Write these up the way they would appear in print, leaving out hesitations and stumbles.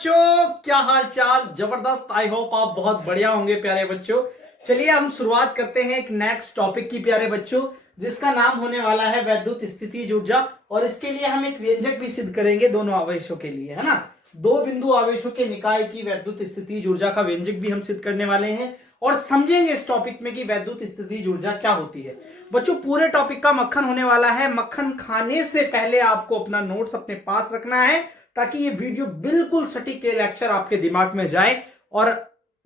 बच्चों, क्या हाल चाल। जबरदस्त। आई होप आप बहुत बढ़िया होंगे प्यारे बच्चों। चलिए हम शुरुआत करते हैं एक नेक्स्ट टॉपिक की प्यारे बच्चों, जिसका नाम होने वाला है वैद्युत स्थितिज ऊर्जा। और इसके लिए हम एक व्यंजक भी सिद्ध करेंगे दोनों आवेशों के लिए, है ना। दो बिंदु आवेशों के निकाय की वैद्युत स्थितिज ऊर्जा का व्यंजक भी हम सिद्ध करने वाले हैं और समझेंगे इस टॉपिक में कि वैद्युत स्थितिज ऊर्जा क्या होती है। बच्चों पूरे टॉपिक का मक्खन होने वाला है। मक्खन खाने से पहले आपको अपना नोट्स अपने पास रखना है ताकि ये वीडियो बिल्कुल सटीक के लेक्चर आपके दिमाग में जाए। और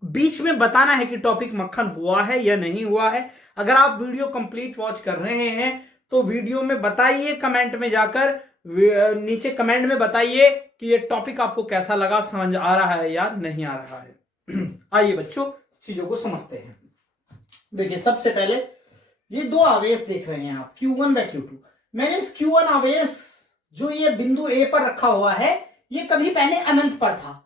बीच में बताना है कि टॉपिक मक्खन हुआ है या नहीं हुआ है। अगर आप वीडियो कंप्लीट वॉच कर रहे हैं तो वीडियो में बताइए, कमेंट में जाकर नीचे कमेंट में बताइए कि ये टॉपिक आपको कैसा लगा, समझ आ रहा है या नहीं आ रहा है। आइए बच्चों चीजों को समझते हैं। देखिए सबसे पहले ये दो आवेश देख रहे हैं आप, Q1 व Q2। मैंने इस Q1 आवेश जो ये बिंदु A पर रखा हुआ है, ये कभी पहले अनंत पर था।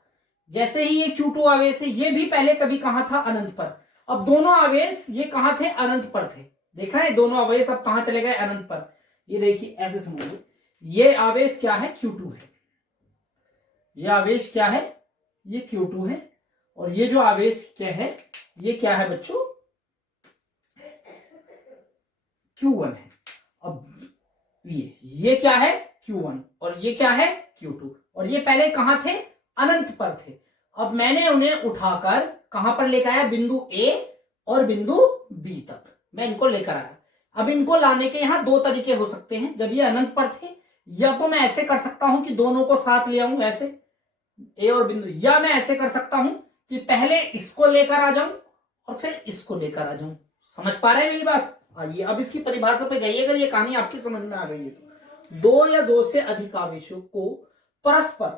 जैसे ही ये Q2 आवेश है, ये भी पहले कभी कहां था, अनंत पर। अब दोनों आवेश ये कहां थे, अनंत पर थे। देख रहे हैं दोनों आवेश अब कहां चले गए, अनंत पर। ये देखिए ऐसे समझिए, ये आवेश क्या है, Q2 है। ये आवेश क्या है, ये Q2 है। और ये जो आवेश क्या है, ये क्या है बच्चों, Q1 है। अब ये क्या है, Q1, और ये क्या है, Q2। और ये पहले कहां थे, अनंत पर थे। अब मैंने उन्हें उठाकर कहां पर लेकर आया, बिंदु A और बिंदु B तक मैं इनको लेकर आया। अब इनको लाने के यहां दो तरीके हो सकते हैं। जब ये अनंत पर थे, या तो मैं ऐसे कर सकता हूं कि दोनों को साथ ले आऊं, ऐसे A और बिंदु, या मैं ऐसे कर सकता हूं कि पहले इसको लेकर आ जाऊं और फिर इसको लेकर आ जाऊं। समझ पा रहे हैं मेरी बात। आइए अब इसकी परिभाषा पे जाइए। अगर ये कहानी आपकी समझ में आ गई है तो दो या दो से अधिक आवेशों को परस्पर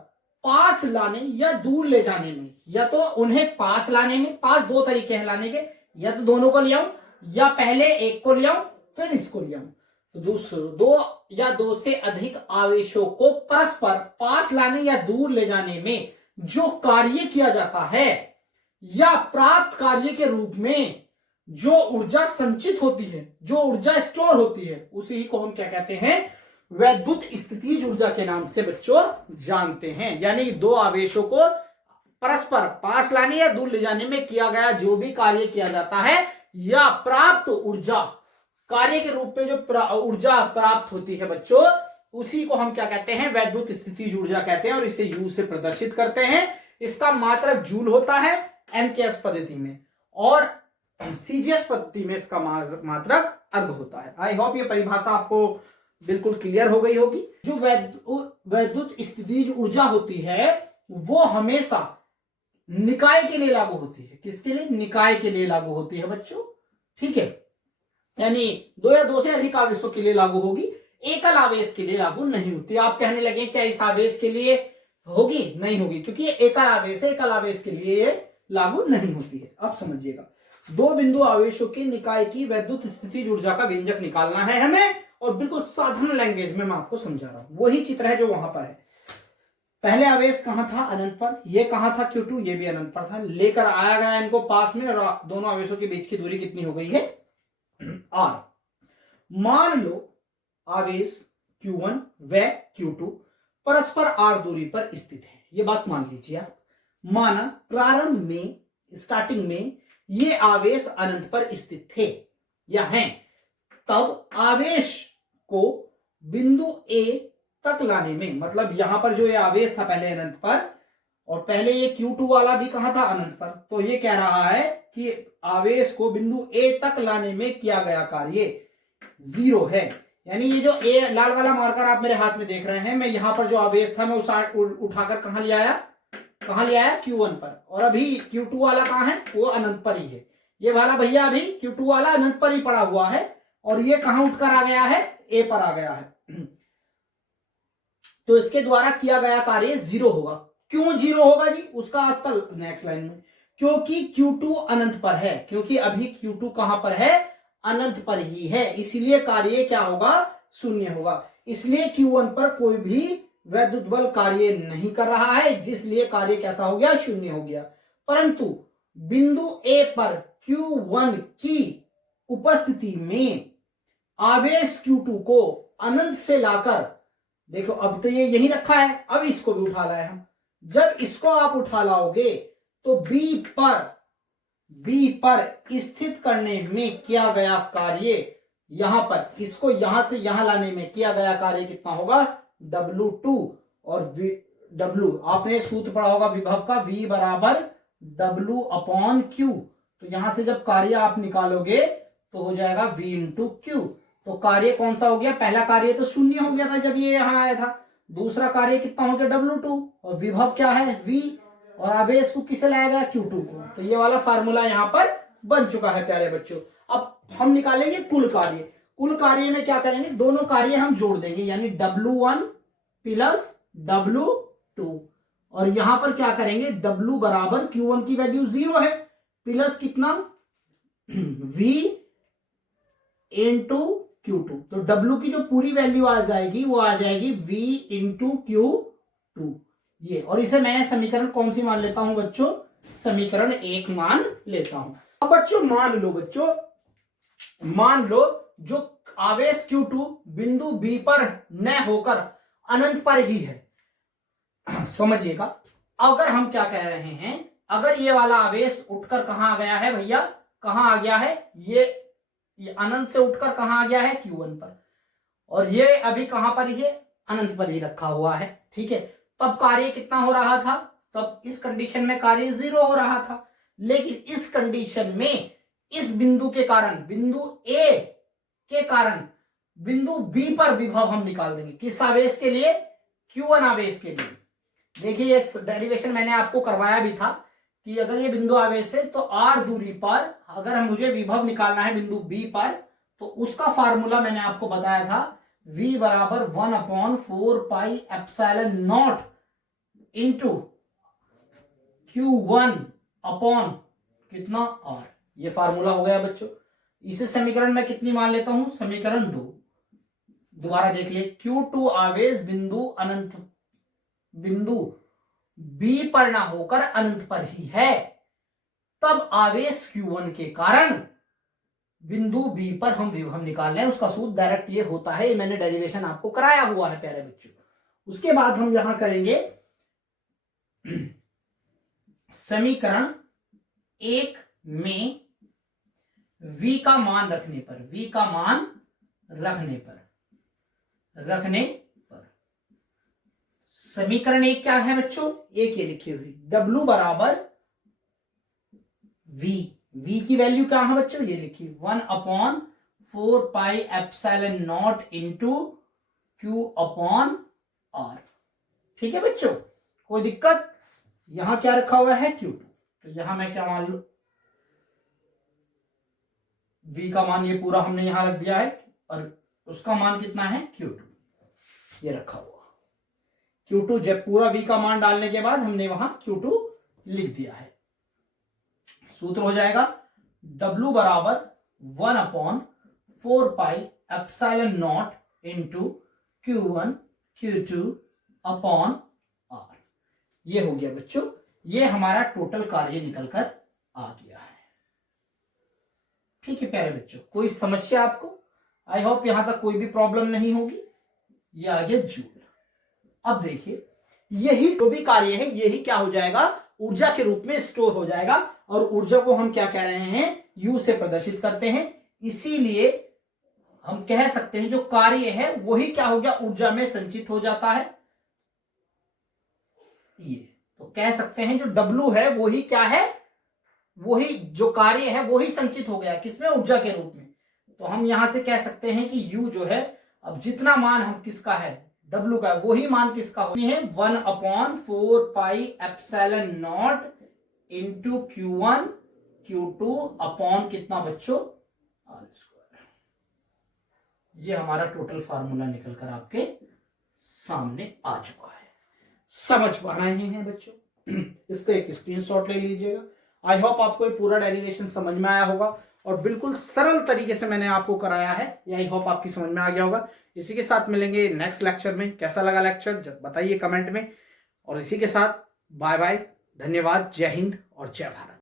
पास लाने या दूर ले जाने में, या तो उन्हें पास लाने में, पास दो तरीके हैं लाने के, या तो दोनों को ले आऊं या पहले एक को ले आऊं फिर इसको ले आऊं। तो दो या दो से अधिक आवेशों को परस्पर पास लाने या दूर ले जाने में जो कार्य किया जाता है या प्राप्त कार्य के रूप में जो ऊर्जा संचित होती है, जो ऊर्जा स्टोर होती है, उसी को हम क्या कहते हैं, वैद्युत स्थितिज ऊर्जा के नाम से बच्चों जानते हैं। यानी दो आवेशों को परस्पर पास लाने या दूर ले जाने में किया गया जो भी कार्य किया जाता है या प्राप्त ऊर्जा, कार्य के रूप में जो ऊर्जा प्राप्त होती है बच्चों, उसी को हम क्या कहते हैं, वैद्युत स्थितिज ऊर्जा कहते हैं। और इसे यू से प्रदर्शित करते हैं। इसका मात्रक जूल होता है एमकेएस पद्धति में, और सीजीएस पद्धति में इसका मात्रक अर्ग होता है। आई होप ये परिभाषा आपको बिल्कुल क्लियर हो गई होगी। जो वैद्युत स्थितिज ऊर्जा होती है वो हमेशा निकाय के लिए लागू होती है। किसके लिए, निकाय के लिए लागू होती है बच्चों, ठीक है। यानी दो या दो से अधिक आवेशों के लिए लागू होगी, एकल आवेश के लिए लागू नहीं होती। आप कहने लगे क्या इस आवेश के लिए होगी, नहीं होगी, क्योंकि ये एकल आवेश है, एकल आवेश के लिए ये लागू नहीं होती है। अब समझिएगा, दो बिंदु आवेशों के निकाय की वैद्युत स्थितिज ऊर्जा का व्यंजक निकालना है हमें, और बिल्कुल साधारण लैंग्वेज में मैं आपको समझा रहा हूं। वही चित्र है जो वहां पर है। पहले आवेश कहां था, अनंत पर। ये कहां था, Q2, ये भी अनंत पर था। लेकर आया गया इनको पास में, और दोनों आवेशों के बीच की दूरी कितनी हो गई है, R। मान लो आवेश Q1 व Q2 परस्पर R दूरी पर स्थित है। ये बात मान लीजिए आप। माना प्रारंभ में, स्टार्टिंग में ये आवेश अनंत पर स्थित थे या हैं, तब आवेश को बिंदु A तक लाने में, मतलब यहां पर जो ये आवेश था पहले अनंत पर, और पहले ये Q2 वाला भी कहां था, अनंत पर। तो ये कह रहा है कि आवेश को बिंदु A तक लाने में किया गया कार्य 0 है। यानी ये जो A लाल वाला मार्कर आप मेरे हाथ में देख रहे हैं, मैं यहां पर जो आवेश था मैं उठाकर कहां ले आया, Q1 पर। और अभी Q2 वाला कहां है, वो अनंत पर ही है। ये वाला भैया अभी Q2 वाला अनंत पर ही पड़ा हुआ है, और ये कहां उठकर आ गया है, A पर आ गया है। तो इसके द्वारा किया गया कार्य 0 होगा। क्यों 0 होगा जी, उसका उत्तर नेक्स्ट लाइन में। क्योंकि Q2 अनंत पर है, क्योंकि अभी Q2 कहां पर है, अनंत पर ही है, इसलिए कार्य क्या होगा, 0 होगा। इसलिए Q1 पर कोई भी वैद्युत बल कार्य नहीं कर रहा है, जिसलिए कार्य कैसा हो गया, 0 हो गया। परंतु बिंदु A पर Q1 की उपस्थिति में आवेश Q2 को अनंत से लाकर, देखो अब तो ये यही रखा है, अब इसको भी उठा लाए हम, जब इसको आप उठा लाओगे तो बी पर स्थित करने में किया गया कार्य, यहां पर इसको यहां से यहां लाने में किया गया कार्य कितना होगा, W2। और W आपने सूत्र पढ़ा होगा विभव का, V बराबर W अपॉन Q। तो यहां से जब कार्य आप निकालोगे तो हो जाएगा V इंटू क्यू। तो कार्य कौन सा हो गया, पहला कार्य तो शून्य हो गया था जब ये यहां आया था, दूसरा कार्य कितना हो गया W2, और विभव क्या है V, और आवेश को किसे लाया गया Q2 को। तो ये वाला फार्मूला यहां पर बन चुका है प्यारे बच्चों। अब हम निकालेंगे कुल कार्य। कुल कार्य में क्या करेंगे, दोनों कार्य हम जोड़ देंगे, यानी W1 प्लस W2, और यहां पर क्या करेंगे, W बराबर Q1 की वैल्यू 0 है, प्लस कितना V इंटू Q2। तो W की जो पूरी वैल्यू आ जाएगी वो आ जाएगी V इंटू Q2 ये। और इसे मैंने समीकरण कौन सी मान लेता हूं बच्चों, समीकरण 1 मान लेता हूं। अब बच्चों मान लो जो आवेश Q2 बिंदु B पर न होकर अनंत पर ही है। समझिएगा, अगर हम क्या कह रहे हैं, अगर ये वाला आवेश उठकर कहां आ गया है भैया, कहां आ गया है, ये अनंत से उठकर कहां आ गया है, Q1 पर, और ये अभी कहां पर ही है, अनंत पर ही रखा हुआ है। ठीक है, तब कार्य कितना हो रहा था, सब इस कंडीशन में कार्य 0 हो रहा था। लेकिन इस कंडीशन में इस बिंदु के कारण, बिंदु A के कारण बिंदु B पर विभव हम निकाल देंगे। किस आवेश के लिए, Q1 आवेश के लिए। देखिए ये डेरिवेशन मैंने आपको करवाया भी था कि अगर ये बिंदु आवेश है तो r दूरी पर अगर मुझे विभव निकालना है बिंदु B पर, तो उसका फार्मूला मैंने आपको बताया था, V बराबर 1 upon 4 pi epsilon not into Q1 upon कितना R। ये फार्मूला हो गया बच्चों। इसे समीकरण में कितनी मान लेता हूं, समीकरण 2। दोबारा देख लिए, Q2 आवेश बिंदु B पर ना होकर अनंत पर ही है, तब आवेश Q1 के कारण बिंदु B पर हम विभव निकाल रहे हैं। उसका सूत्र डायरेक्ट ये होता है, मैंने डेरिवेशन आपको कराया हुआ है प्यारे बच्चों। उसके बाद हम यहां करेंगे समीकरण 1 में V का मान रखने पर समीकरण 1 क्या है बच्चों, एक ये लिखी हुई W बराबर V की वैल्यू क्या है बच्चों, ये लिखी 1 upon 4 pi epsilon not into Q upon R। ठीक है बच्चों, कोई दिक्कत, यहां क्या रखा हुआ है Q2, तो यहां मैं क्या मान लू, V का मान ये पूरा हमने यहां रख दिया है, और उसका मान कितना है Q2, ये रखा हुआ Q2। जब पूरा V का मान डालने के बाद हमने वहां Q2 लिख दिया है। सूत्र हो जाएगा W बराबर 1 upon 4 pi epsilon not into Q1 Q2 upon R। ये हो गया बच्चों, ये हमारा टोटल कार्य निकल कर आ गया है। ठीक है प्यारे बच्चों, कोई समस्या आपको, आई होप यहां तक कोई भी प्रॉब्लम नहीं होगी। ये आ गया जूल। अब देखिए, यही जो भी कार्य है यही क्या हो जाएगा, ऊर्जा के रूप में स्टोर हो जाएगा, और ऊर्जा को हम क्या कह रहे हैं, U से प्रदर्शित करते हैं। इसीलिए हम कह सकते हैं जो कार्य है वही क्या हो गया, ऊर्जा में संचित हो जाता है। ये तो कह सकते हैं जो W है वही क्या है, वही जो कार्य है वही संचित हो गया किसमें, ऊर्जा के रूप में। तो हम यहां से कह सकते हैं कि U जो है, अब जितना मान हम किसका है, W का, वही मान किसका है, 1 upon 4 pi epsilon not into Q1 Q2 upon कितना बच्चों, R स्क्वायर। ये हमारा टोटल फार्मूला निकलकर आपके सामने आ चुका है। समझ पा रहे हैं बच्चों, इसका एक स्क्रीनशॉट ले लीजिएगा। आई होप आपको ये पूरा डेरिवेशन समझ में आया होगा, और बिल्कुल सरल तरीके से मैंने आपको कराया है, ये आई होप आपकी समझ में आ गया होगा। इसी के साथ मिलेंगे नेक्स्ट लेक्चर में। कैसा लगा लेक्चर बताइए कमेंट में, और इसी के साथ बाय बाय, धन्यवाद, जय हिंद और जय भारत।